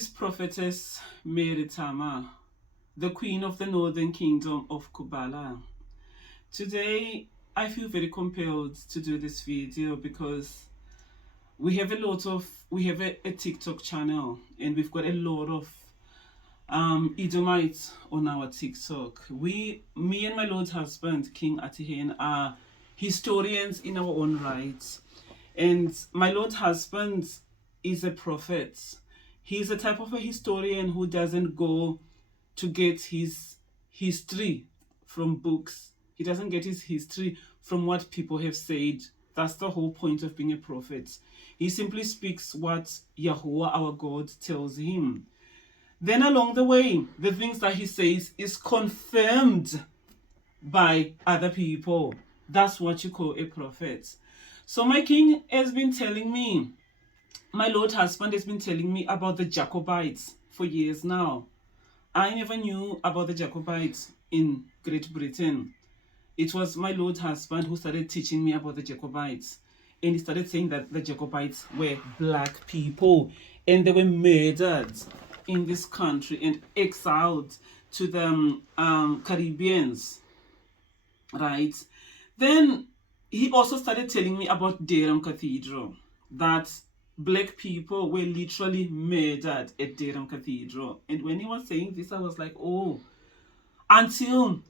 is Prophetess Mary Tama, the Queen of the Northern Kingdom of Kubala. Today, I feel very compelled to do this video because we have a TikTok channel and we've got a lot of Edomites on our TikTok. Me and my Lord's husband, King Atihen, are historians in our own rights. And my Lord's husband is a prophet. He's a type of a historian who doesn't go to get his history from books. He doesn't get his history from what people have said. That's the whole point of being a prophet. He simply speaks what Yahweh, our God, tells him. Then along the way, the things that he says is confirmed by other people. That's what you call a prophet. So my king has been telling me, my Lord husband has been telling me about the Jacobites for years now. I never knew about the Jacobites in Great Britain. It was my Lord husband who started teaching me about the Jacobites. And he started saying that the Jacobites were black people and they were murdered in this country and exiled to the Caribbeans, right? Then he also started telling me about Durham Cathedral, that black people were literally murdered at Durham Cathedral. And when he was saying this, I was like, oh, until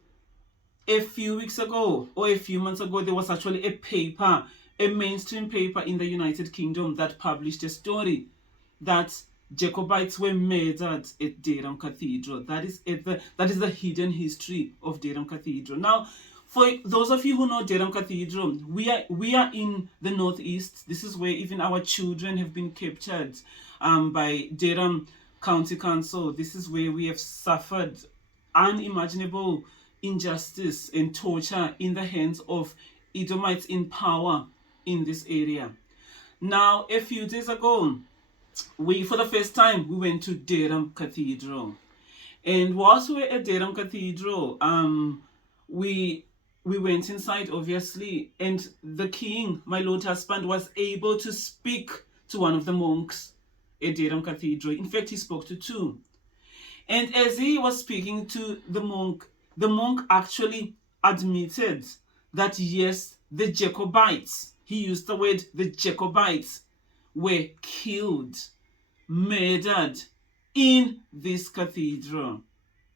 a few weeks ago or a few months ago, there was actually a mainstream paper in the United Kingdom that published a story that Jacobites were murdered at Durham Cathedral. That is the hidden history of Durham Cathedral. Now, for those of you who know Durham Cathedral, we are in the northeast. This is where even our children have been captured by Durham County Council. This is where we have suffered unimaginable injustice and torture in the hands of Edomites in power in this area. Now, a few days ago, for the first time, we went to Durham Cathedral. And whilst we were at Durham Cathedral, we went inside, obviously, and the king, my Lord husband, was able to speak to one of the monks at Durham Cathedral. In fact, he spoke to two. And as he was speaking to the monk actually admitted that, yes, the Jacobites, he used the word, the Jacobites, were killed, murdered in this cathedral.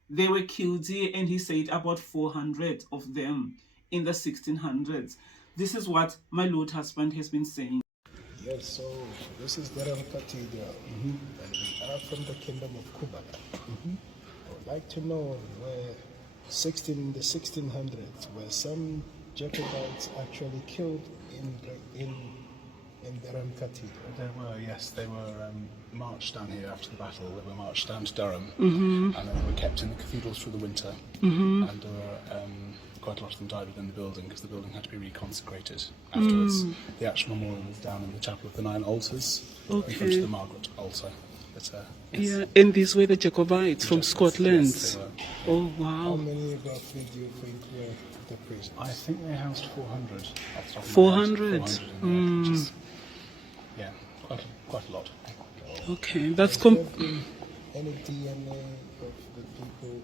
They were killed here, and he said about 400 of them in the 1600s. This is what my Lord husband has been saying. Yes, so this is Durham Cathedral, and we are from the Kingdom of Kubala. I would like to know where the 1600s, where some Jacobites actually killed in Durham Cathedral. There were, yes, they were marched down here after the battle. They were marched down to Durham, and they were kept in the cathedrals through the winter. And quite a lot of them died within the building because the building had to be reconsecrated afterwards. The actual memorial is down in the Chapel of the Nine Altars, in front of the Margaret altar. But, Yeah, and these were the Jacobites from Scotland. Yes, they were. Oh, How wow. many roughly do you think were the prisoners? I think they housed 400. Off the top of my 400? head, 400 in there, which is, yeah, quite a lot. Okay, that's Has there been any DNA of the people?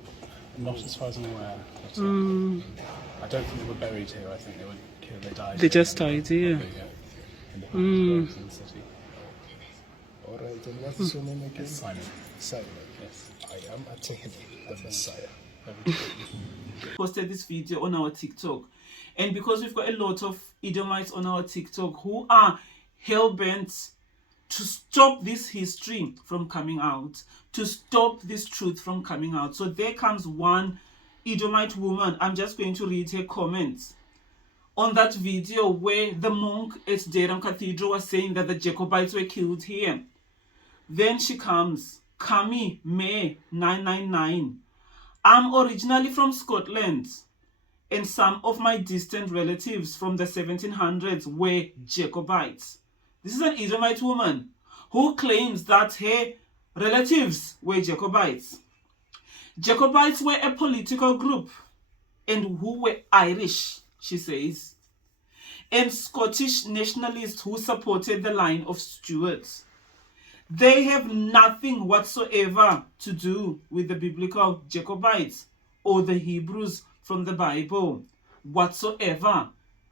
Not as far as I'm aware. But, I don't think they were buried here. I think they were killed. They died. They just died here. Probably, yeah, in the hospitals in the city. All right, and what is your name again? Simon. Simon. Yes. I am Atehen, the Messiah. Posted this video on our TikTok, and because we've got a lot of Edomites on our TikTok who are hell-bent to stop this history from coming out, to stop this truth from coming out. So there comes one Edomite woman. I'm just going to read her comments on that video where the monk at Durham Cathedral was saying that the Jacobites were killed here. Then she comes, Kami May 999. I'm originally from Scotland, and some of my distant relatives from the 1700s were Jacobites. This is an Edomite woman who claims that her relatives were Jacobites. Jacobites were a political group and who were Irish, she says, and Scottish nationalists who supported the line of Stuart. They have nothing whatsoever to do with the biblical Jacobites or the Hebrews from the Bible whatsoever.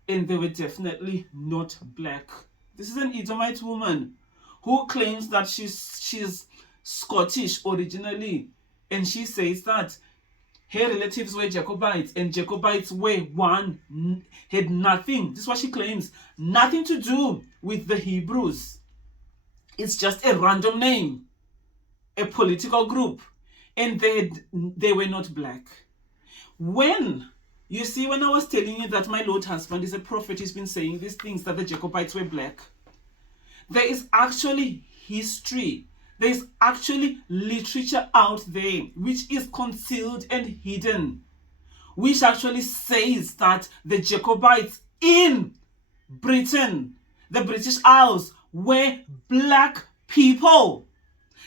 And they were definitely not black. This is an Edomite woman who claims that she's Scottish originally. And she says that her relatives were Jacobites, and Jacobites had nothing. This is what she claims. Nothing to do with the Hebrews. It's just a random name, a political group, and they were not black. When I was telling you that my Lord husband is a prophet, he's been saying these things, that the Jacobites were black. There is actually history. There is actually literature out there which is concealed and hidden, which actually says that the Jacobites in Britain, the British Isles, were black people.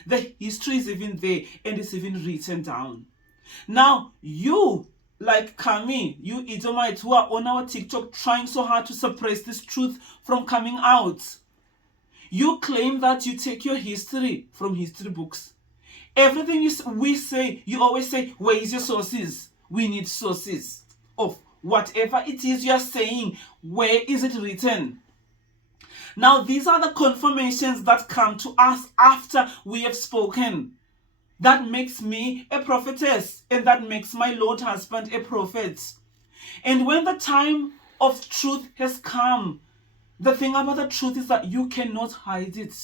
The history is even there, and it's even written down. Now, you, like Kami, you Edomites who are on our TikTok trying so hard to suppress this truth from coming out, you claim that you take your history from history books. Everything we say, you always say, where is your sources? We need sources of whatever it is you are saying. Where is it written? Now, these are the confirmations that come to us after we have spoken. That makes me a prophetess, and that makes my Lord husband a prophet. And when the time of truth has come, the thing about the truth is that you cannot hide it.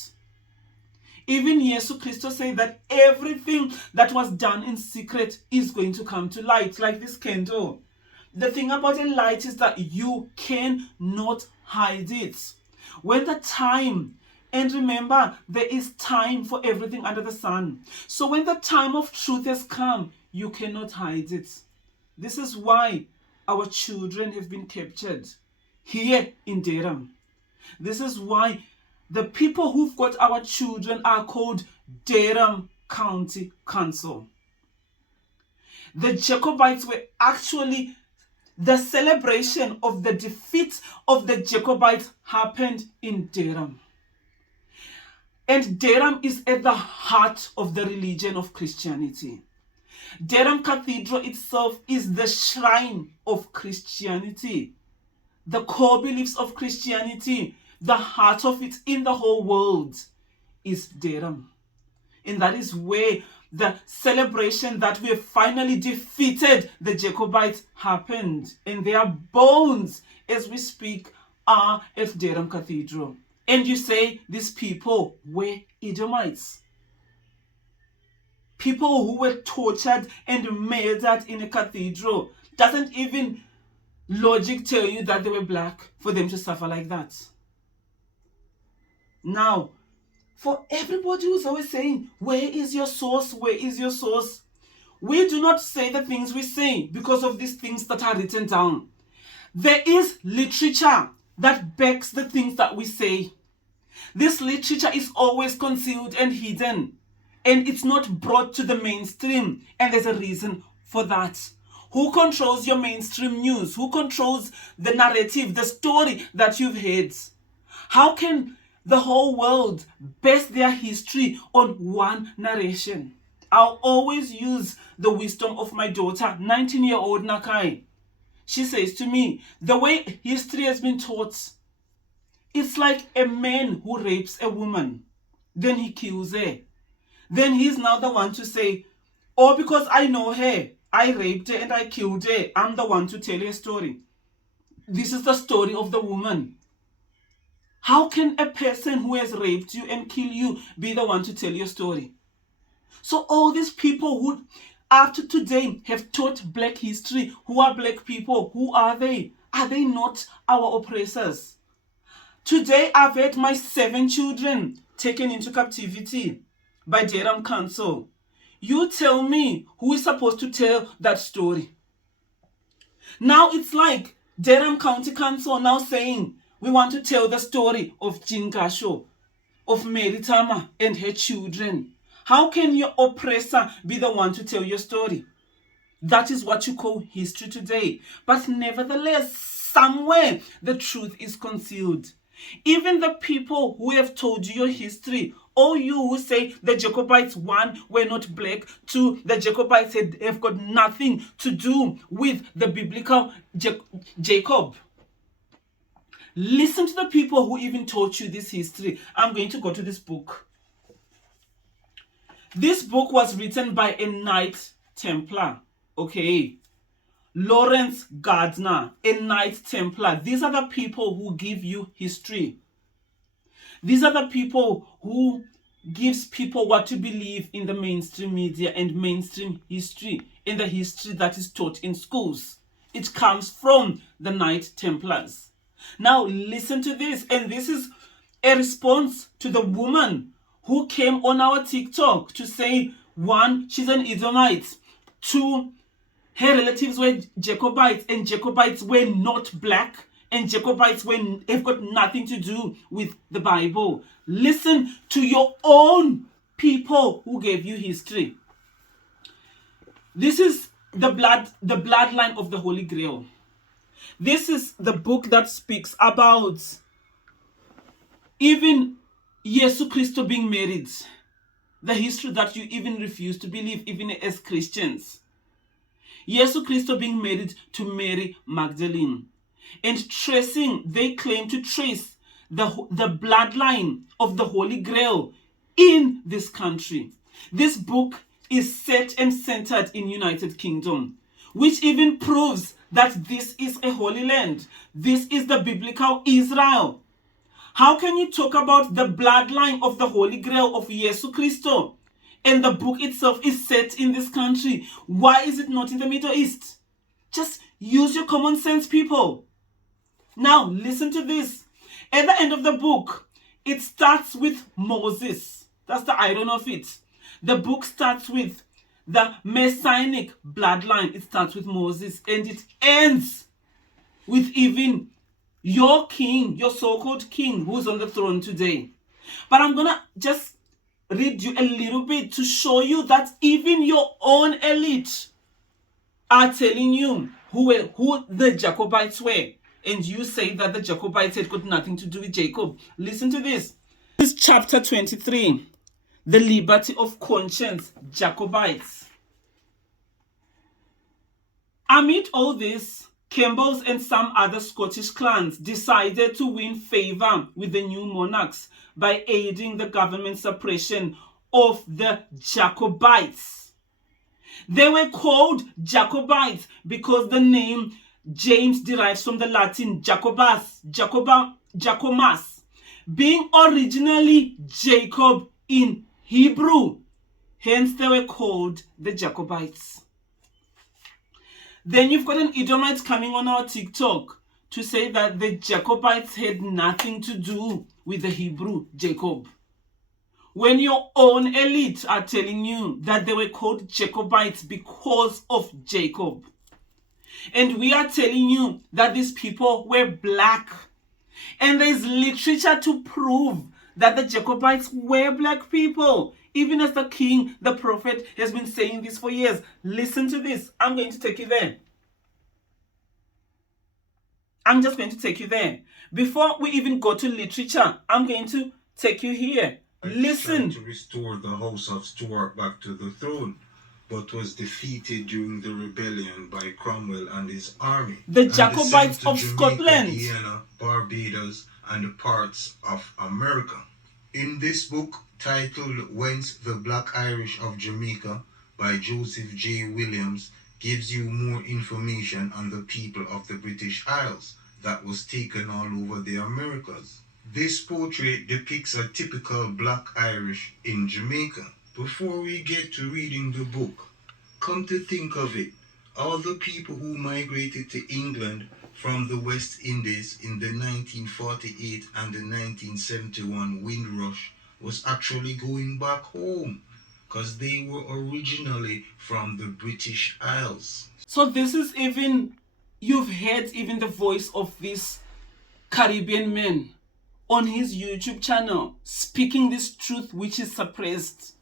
Even Jesus Christ said that everything that was done in secret is going to come to light, like this candle. The thing about a light is that you cannot hide it. When the time, and remember, there is time for everything under the sun. So when the time of truth has come, you cannot hide it. This is why our children have been captured here in Durham. This is why the people who've got our children are called Durham County Council. The Jacobites were actually, the celebration of the defeat of the Jacobites happened in Durham. And Durham is at the heart of the religion of Christianity. Durham Cathedral itself is the shrine of Christianity. The core beliefs of Christianity, the heart of it in the whole world is Durham. And that is where the celebration that we have finally defeated the Jacobites happened. And their bones, as we speak, are at Durham Cathedral. And you say these people were Edomites. People who were tortured and murdered in a cathedral. Doesn't even logic tell you that they were black for them to suffer like that? Now, for everybody who's always saying, where is your source? Where is your source? We do not say the things we say because of these things that are written down. There is literature that backs the things that we say. This literature is always concealed and hidden, and it's not brought to the mainstream, and there's a reason for that. Who controls your mainstream news? Who controls the narrative, the story that you've heard? How can the whole world base their history on one narration? I'll always use the wisdom of my daughter, 19-year-old Nakai. She says to me, the way history has been taught, it's like a man who rapes a woman, then he kills her. Then he's now the one to say, oh, because I know her, I raped her and I killed her, I'm the one to tell her story. This is the story of the woman. How can a person who has raped you and killed you be the one to tell your story? So all these people who up to today have taught black history, who are black people, who are they? Are they not our oppressors? Today I've had my 7 children taken into captivity by Durham Council. You tell me who is supposed to tell that story. Now it's like Durham County Council now saying, we want to tell the story of Jean Gasho, of Mary Tama and her children. How can your oppressor be the one to tell your story? That is what you call history today. But nevertheless, somewhere the truth is concealed. Even the people who have told you your history All you who say the Jacobites, one, were not black, two, the Jacobites have got nothing to do with the biblical Jacob. Listen to the people who even taught you this history. I'm going to go to this book. This book was written by a Knight Templar, okay? Lawrence Gardner, a Knight Templar. These are the people who give you history. These are the people who gives people what to believe in the mainstream media and mainstream history, in the history that is taught in schools. It comes from the Knight Templars. Now listen to this, and this is a response to the woman who came on our TikTok to say, one, she's an Edomite, two, her relatives were Jacobites, and Jacobites were not black, and Jacobites have got nothing to do with the Bible. Listen to your own people who gave you history. This is the bloodline of the Holy Grail. This is the book that speaks about even Yesu Christo being married. The history that you even refuse to believe, even as Christians. Yesu Christo being married to Mary Magdalene. And they claim to trace the bloodline of the Holy Grail in this country. This book is set and centered in United Kingdom, which even proves that this is a holy land. This is the biblical Israel. How can you talk about the bloodline of the Holy Grail of Yesu Christo and the book itself is set in this country? Why is it not in the Middle East? Just use your common sense, people. Now, listen to this. At the end of the book, it starts with Moses. That's the irony of it. The book starts with the Messianic bloodline. It starts with Moses, and it ends with even your king, your so-called king, who's on the throne today. But I'm going to just read you a little bit to show you that even your own elite are telling you who the Jacobites were. And you say that the Jacobites had got nothing to do with Jacob. Listen to this. This is chapter 23. The liberty of conscience, Jacobites. Amid all this, Campbell's and some other Scottish clans decided to win favour with the new monarchs by aiding the government suppression of the Jacobites. They were called Jacobites because the name James derives from the Latin Jacobus, Jacomas, being originally Jacob in Hebrew. Hence they were called the Jacobites. Then you've got an Edomite coming on our TikTok to say that the Jacobites had nothing to do with the Hebrew Jacob. When your own elite are telling you that they were called Jacobites because of Jacob. And we are telling you that these people were black. And there's literature to prove that the Jacobites were black people. Even as the king, the prophet, has been saying this for years. Listen to this. I'm going to take you there. I'm just going to take you there. Before we even go to literature, I'm going to take you here. Listen. To restore the house of Stuart back to the throne, but was defeated during the rebellion by Cromwell and his army. The Jacobites of Jamaica, Scotland. Guyana, Barbados, and parts of America. In this book, titled Whence the Black Irish of Jamaica by Joseph J. Williams, gives you more information on the people of the British Isles that was taken all over the Americas. This portrait depicts a typical black Irish in Jamaica. Before we get to reading the book, come to think of it, all the people who migrated to England from the West Indies in the 1948 and the 1971 Windrush was actually going back home because they were originally from the British Isles. So this is even, you've heard even the voice of this Caribbean man on his YouTube channel speaking this truth which is suppressed.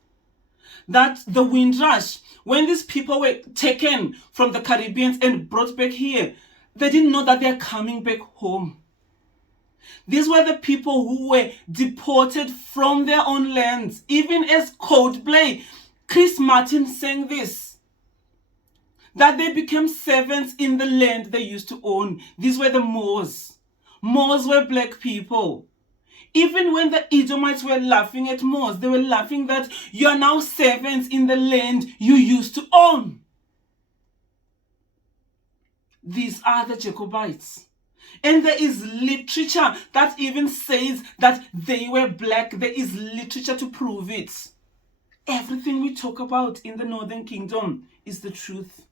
That the Windrush, when these people were taken from the Caribbeans and brought back here, they didn't know that they're coming back home. These were the people who were deported from their own lands. Even as Coldplay, Chris Martin sang this, that they became servants in the land they used to own. These were the Moors. Moors were black people. Even when the Edomites were laughing at Moors, they were laughing that you are now servants in the land you used to own. These are the Jacobites. And there is literature that even says that they were black. There is literature to prove it. Everything we talk about in the Northern Kingdom is the truth.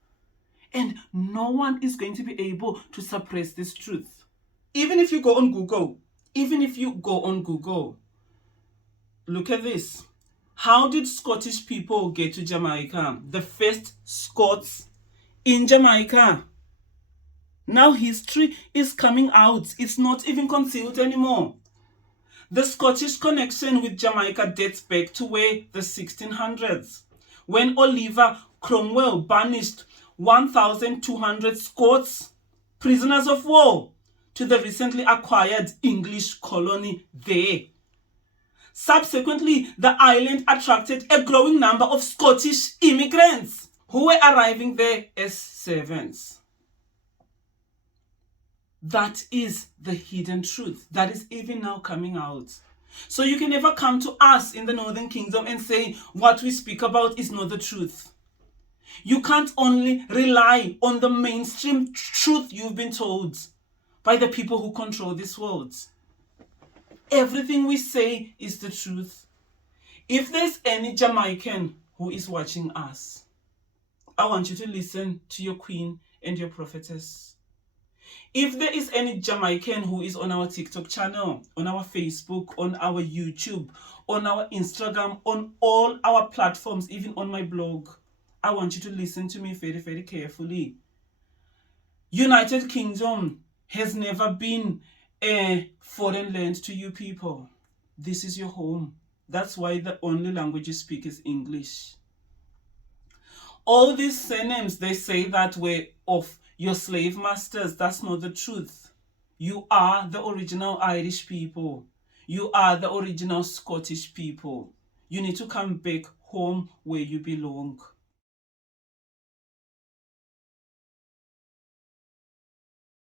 And no one is going to be able to suppress this truth. Even if you go on Google, look at this. How did Scottish people get to Jamaica? The first Scots in Jamaica. Now history is coming out. It's not even concealed anymore. The Scottish connection with Jamaica dates back to the 1600s, when Oliver Cromwell banished 1,200 Scots, prisoners of war, to the recently acquired English colony there. Subsequently, the island attracted a growing number of Scottish immigrants who were arriving there as servants. That is the hidden truth that is even now coming out. So you can never come to us in the Northern Kingdom and say what we speak about is not the truth. You can't only rely on the mainstream truth you've been told by the people who control this world. Everything we say is the truth. If there's any Jamaican who is watching us, I want you to listen to your queen and your prophetess. If there is any Jamaican who is on our TikTok channel, on our Facebook, on our YouTube, on our Instagram, on all our platforms, even on my blog, I want you to listen to me very, very carefully. United Kingdom has never been a foreign land to you people. This is your home. That's why the only language you speak is English. All these surnames they say that were of your slave masters, that's not the truth. You are the original Irish people. You are the original Scottish people. You need to come back home where you belong.